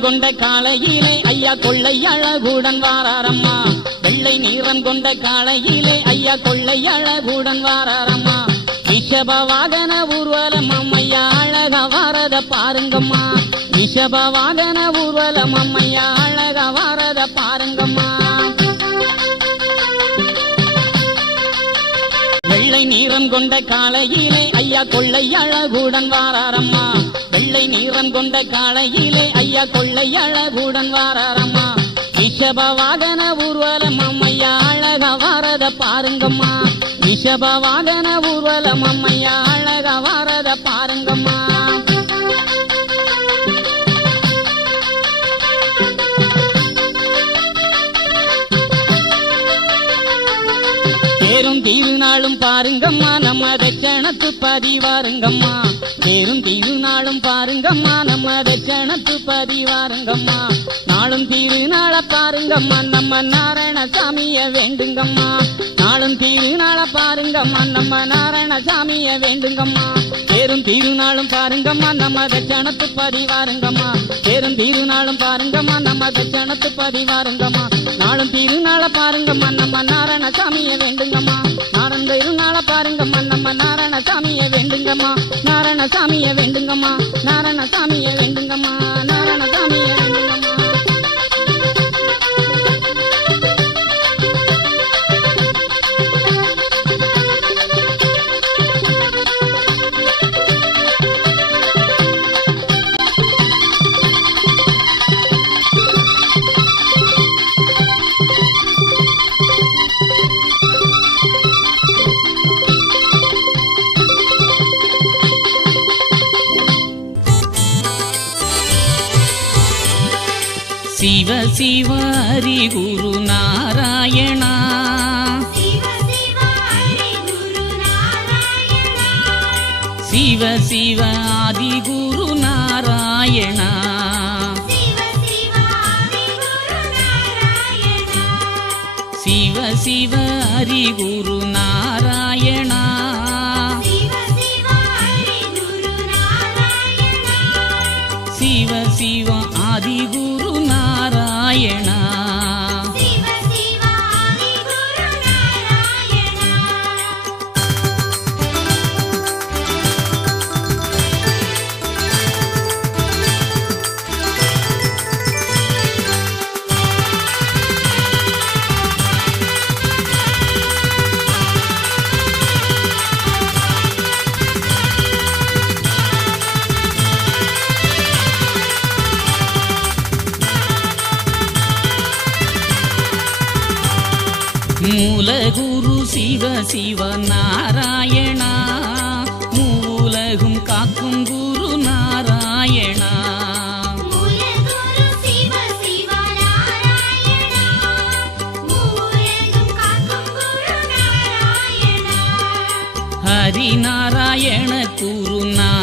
கொண்ட காலையிலே ஐயா கொள்ளை அழகுடன் வாராரம்மா. வெள்ளை நீரம் கொண்ட காலையிலே ஐயா கொள்ளை அழகுடன் வாராரம்மா. ரிஷப வாகன ஊர்வலம் அம்மையா அழக வாரத பாருங்கம்மா. ரிஷப வாகன ஊர்வலம் அம்மையா அழக வாரத பாருங்கம்மா. வெள்ளை நீரம் கொண்ட காலையிலே ஐயா கொள்ளை அழகுடன் வாராரம்மா. வெள்ளை நீரம் கொண்ட காளையிலே ஐயா கொள்ளை அழகுடன் வாரம்மா ரிஷப வாகன ஊர்வலம் அம்மையா அழக வாரத பாருங்கம்மா. ரிஷப வாகன ஊர்வலம் அம்மையா அழக வாரத பாருங்கம்மா. பேரும் திருநாளும் பாருங்கம்மா நம்ம தட்சணத்து பதிவாருங்கம்மா. பேரும் திருநாளும் பாருங்கம்மா நம்ம தட்சணத்து பதிவாருங்கம்மா. நாளும் திருநாள பாருங்கம்மா நம்ம நாராயணசாமிய வேண்டுங்கம்மா. நாளும் திருநாள பாருங்கம்மா நம்ம நாராயணசாமிய வேண்டுங்கம்மா. பேரும் திருநாளும் பாருங்கம்மா நம்ம தட்சணத்து பதிவாருங்கம்மா. பேரும் திருநாளும் பாருங்கம்மா நம்ம தட்சணத்து பதிவாருங்கம்மா. நாளும் திருநாள பாருங்கம்மா வேண்டுங்கம்மா. நாராயணசாமிய வேண்டுங்கம்மா. நாராயணசாமிய வேண்டுங்கம்மா. சிவ சிவ ஹரி குரு நாராயணா சிவ சிவ ஹரி குரு நாராயணா சிவ சிவ ஆதி குரு நாராயணா சிவ சிவ ஹரி குரு நாராயணா சிவ சிவ ஹரி குரு மூலகுரு சிவ சிவ நாராயணா. மூலகும் காக்கும் குரு நாராயணா. மூல குரு சிவ சிவ நாராயணா மூலகும் காக்கும் குரு நாராயணா ஹரி நாராயண குரு நாராயணா